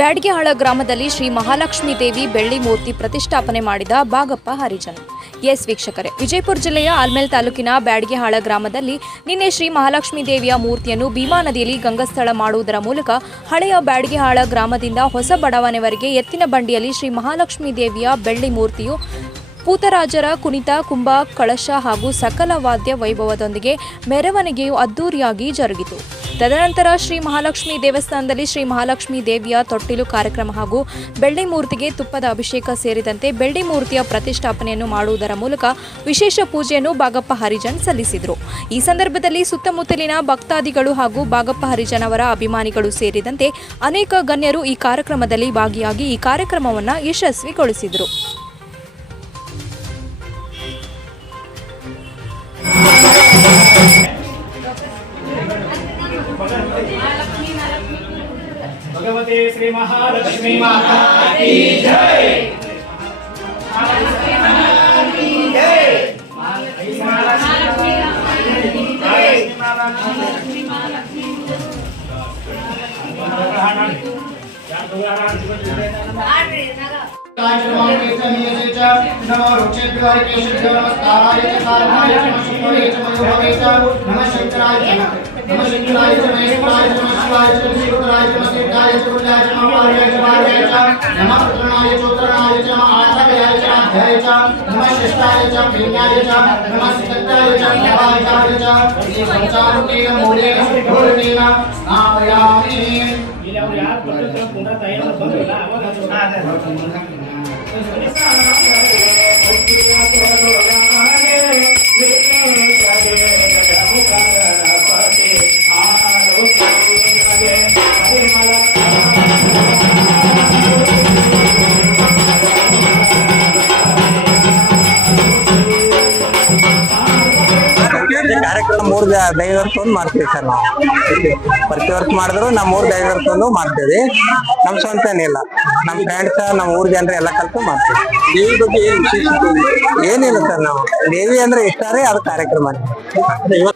ಬ್ಯಾಡಗೆಹಾಳ ಗ್ರಾಮದಲ್ಲಿ ಶ್ರೀ ಮಹಾಲಕ್ಷ್ಮೀ ದೇವಿ ಬೆಳ್ಳಿ ಮೂರ್ತಿ ಪ್ರತಿಷ್ಠಾಪನೆ ಮಾಡಿದ ಬಾಗಪ್ಪ ಹರಿಜನ್. ಎಸ್ ವೀಕ್ಷಕರೇ, ವಿಜಯಪುರ ಜಿಲ್ಲೆಯ ಆಲ್ಮೇಲ್ ತಾಲೂಕಿನ ಬ್ಯಾಡಗೆಹಾಳ ಗ್ರಾಮದಲ್ಲಿ ನಿನ್ನೆ ಶ್ರೀ ಮಹಾಲಕ್ಷ್ಮೀ ದೇವಿಯ ಮೂರ್ತಿಯನ್ನು ಭೀಮಾ ನದಿಯಲ್ಲಿ ಗಂಗಾಸ್ಥಳ ಮಾಡುವುದರ ಮೂಲಕ ಹಳೆಯ ಬ್ಯಾಡಗೆಹಾಳ ಗ್ರಾಮದಿಂದ ಹೊಸ ಬಡಾವಣೆವರೆಗೆ ಎತ್ತಿನ ಬಂಡಿಯಲ್ಲಿ ಶ್ರೀ ಮಹಾಲಕ್ಷ್ಮೀ ದೇವಿಯ ಬೆಳ್ಳಿ ಮೂರ್ತಿಯು ಪೂತರಾಜರ ಕುಣಿತ, ಕುಂಭ, ಕಳಶ ಹಾಗೂ ಸಕಲ ವಾದ್ಯ ವೈಭವದೊಂದಿಗೆ ಮೆರವಣಿಗೆಯು ಅದ್ದೂರಿಯಾಗಿ ಜರುಗಿತು. ತದನಂತರ ಶ್ರೀ ಮಹಾಲಕ್ಷ್ಮೀ ದೇವಸ್ಥಾನದಲ್ಲಿ ಶ್ರೀ ಮಹಾಲಕ್ಷ್ಮೀ ದೇವಿಯ ತೊಟ್ಟಿಲು ಕಾರ್ಯಕ್ರಮ ಹಾಗೂ ಬೆಳ್ಳಿ ಮೂರ್ತಿಗೆ ತುಪ್ಪದ ಅಭಿಷೇಕ ಸೇರಿದಂತೆ ಬೆಳ್ಳಿ ಮೂರ್ತಿಯ ಪ್ರತಿಷ್ಠಾಪನೆಯನ್ನು ಮಾಡುವುದರ ಮೂಲಕ ವಿಶೇಷ ಪೂಜೆಯನ್ನು ಬಾಗಪ್ಪ ಹರಿಜನ್ ಸಲ್ಲಿಸಿದರು. ಈ ಸಂದರ್ಭದಲ್ಲಿ ಸುತ್ತಮುತ್ತಲಿನ ಭಕ್ತಾದಿಗಳು ಹಾಗೂ ಬಾಗಪ್ಪ ಹರಿಜನ್ ಅವರ ಅಭಿಮಾನಿಗಳು ಸೇರಿದಂತೆ ಅನೇಕ ಗಣ್ಯರು ಈ ಕಾರ್ಯಕ್ರಮದಲ್ಲಿ ಭಾಗಿಯಾಗಿ ಈ ಕಾರ್ಯಕ್ರಮವನ್ನು ಯಶಸ್ವಿಗೊಳಿಸಿದರು. भगवते श्री महालक्ष्मी माता की जय। महालक्ष्मी माता की जय। महालक्ष्मी नमो रुक्षेभ्यो हरिकेशभ्यो नमस्काराय च कारणाय च नमः च मयोभवे च नमः शंकराय च नमः शंकराय च महेश्वराय च नमः शिवाय च शिवराय च सिद्धाय च कुल्याय च महावार्याय च वार्याय च नमः पुत्रणाय च उत्तरणाय च नमः आठव्याय च अध्याय च नमः शिष्टाय च प्रेम्याय च नमः सिद्धाय च भवाय च श्री पंचामृतेन मूलेन शुद्धोरेण स्नापयामि। इलाउ यार पत्र पुनः तैयार ಬಂದಿಲ್ಲ ಅವಾಗ ಕಾರ್ಯಕ್ರಮ 3 ದೈವರ್ತವನ್ನು ಮಾಡ್ತೀವಿ ಸರ್. ನಾವು ಪ್ರತಿ ವರ್ಷ ಮಾಡಿದ್ರು ನಾವು 3 ದೈವರ್ತವನ್ನು ಮಾಡ್ತೀವಿ. ನಮ್ ಸ್ವಂತ ಏನಿಲ್ಲ, ನಮ್ ಫ್ರೆಂಡ್ಸ್ ನಮ್ಮ ಊರ್ ಜನರು ಎಲ್ಲ ಕಲ್ತು ಮಾಡ್ತೀವಿ. ದೇವಿ ಬಗ್ಗೆ ಏನ್ ವಿಶೇಷತೆ? ಏನಿಲ್ಲ ಸರ್, ನಾವು ದೇವಿ ಅಂದ್ರೆ ಇಷ್ಟ ರೀ, ಅದು ಕಾರ್ಯಕ್ರಮ.